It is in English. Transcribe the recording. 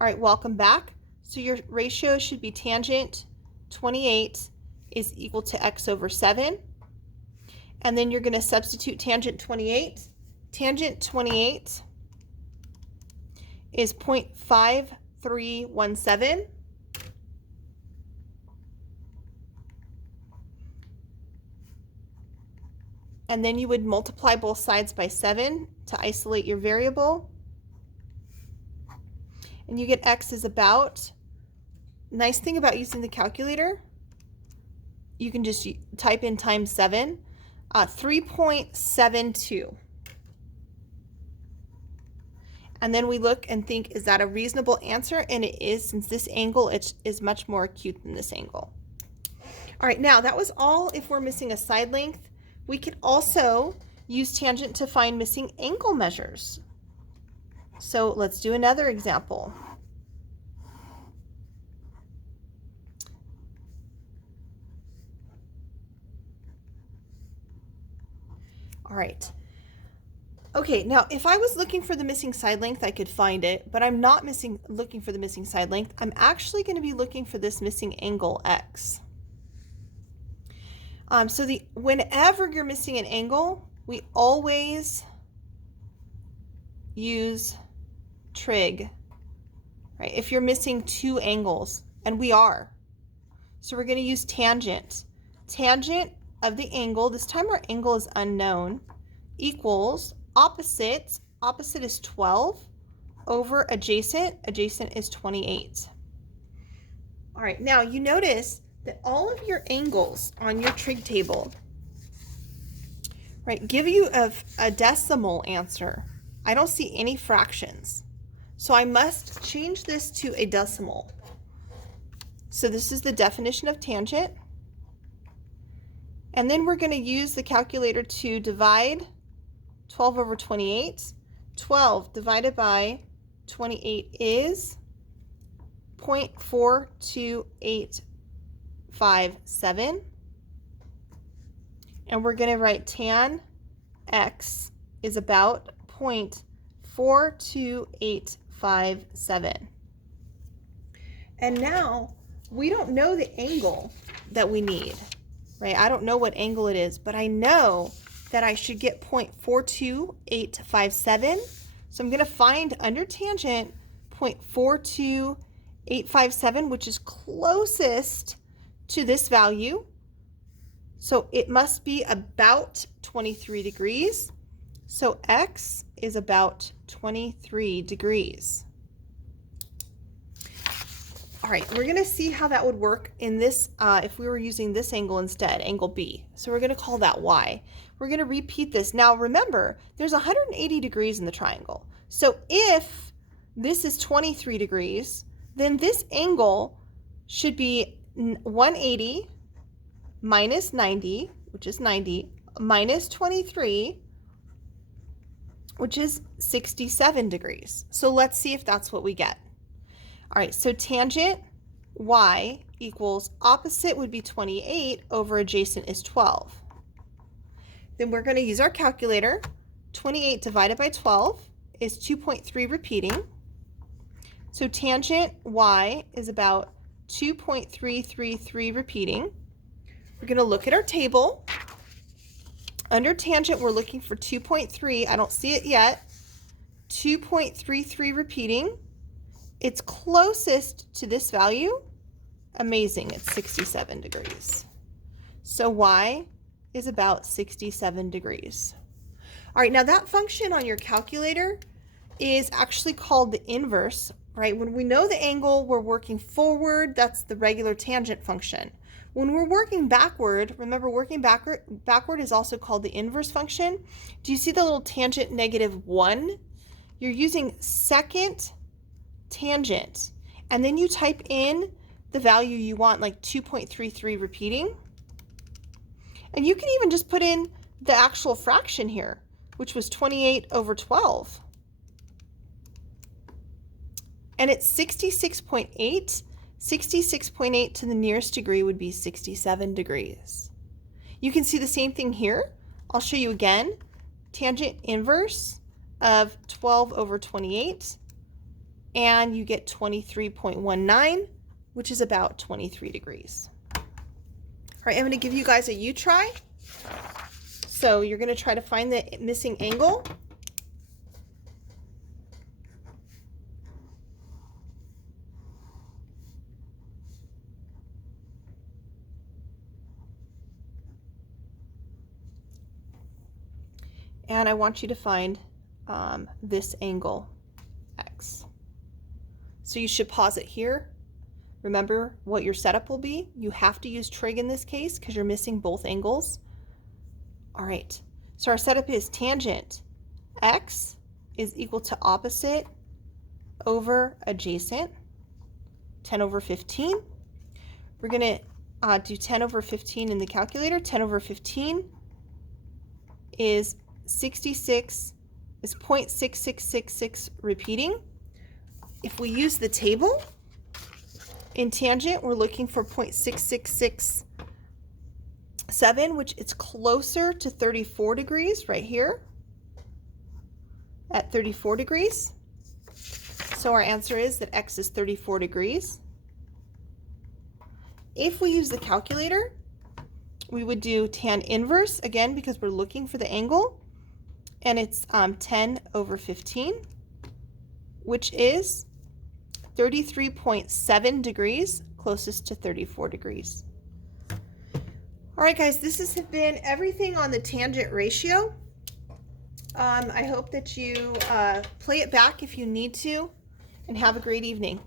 All right, welcome back. So your ratio should be tangent 28 is equal to x over 7. And then you're going to substitute tangent 28. Tangent 28 is 0.5317. And then you would multiply both sides by 7 to isolate your variable. And you get x is about, nice thing about using the calculator, you can just type in times 7, 3.72. And then we look and think, is that a reasonable answer? And it is, since this angle is much more acute than this angle. All right, now that was all if we're missing a side length. We could also use tangent to find missing angle measures. So let's do another example. All right. Okay, now if I was looking for the missing side length, I could find it, but I'm not looking for the missing side length. I'm actually going to be looking for this missing angle x. Whenever you're missing an angle, we always use trig, right? If you're missing two angles, and we are. So we're going to use tangent. Tangent of the angle, this time our angle is unknown, equals opposite. Opposite is 12 over adjacent. Adjacent is 28. All right, now you notice that all of your angles on your trig table, right, give you a decimal answer. I don't see any fractions. So I must change this to a decimal. So this is the definition of tangent. And then we're going to use the calculator to divide 12 over 28. 12 divided by 28 is 0.4287. And we're going to write tan x is about 0.42857. And now we don't know the angle that we need, right? I don't know what angle it is, but I know that I should get 0.42857. So I'm going to find under tangent 0.42857, which is closest to this value. So it must be about 23 degrees. So x is about 23 degrees. All right, we're going to see how that would work in this if we were using this angle instead, angle B. So we're going to call that y. We're going to repeat this. Now remember, there's 180 degrees in the triangle. So if this is 23 degrees, then this angle should be 180 minus 90, which is 90, minus 23, which is 67 degrees. So let's see if that's what we get. All right, so tangent y equals opposite would be 28 over adjacent is 12. Then we're going to use our calculator. 28 divided by 12 is 2.3 repeating. So tangent y is about 2.333 repeating. We're going to look at our table. Under tangent, we're looking for 2.3. I don't see it yet. 2.33 repeating. It's closest to this value. Amazing, it's 67 degrees. So y is about 67 degrees. All right, now that function on your calculator is actually called the inverse, right? When we know the angle, we're working forward, that's the regular tangent function. When we're working backward, remember working backward is also called the inverse function. Do you see the little tangent -1? You're using second tangent, and then you type in the value you want, like 2.33 repeating. And you can even just put in the actual fraction here, which was 28 over 12. And it's 66.8. 66.8 to the nearest degree would be 67 degrees. You can see the same thing here. I'll show you again. Tangent inverse of 12 over 28 and you get 23.19, which is about 23 degrees. All right, I'm going to give you guys a U try. So you're going to try to find the missing angle. And I want you to find this angle, X. So you should pause it here. Remember what your setup will be. You have to use trig in this case because you're missing both angles. All right, so our setup is tangent X is equal to opposite over adjacent, 10 over 15. We're gonna do 10 over 15 in the calculator. 10 over 15 is 0.6666 repeating. If we use the table in tangent, we're looking for 0.6667, which it's closer to 34 degrees right here at 34 degrees. So our answer is that X is 34 degrees. If we use the calculator, we would do tan inverse again because we're looking for the angle, and it's 10 over 15, which is 33.7 degrees, closest to 34 degrees. All right, guys, this has been everything on the tangent ratio. I hope that you play it back if you need to, and have a great evening.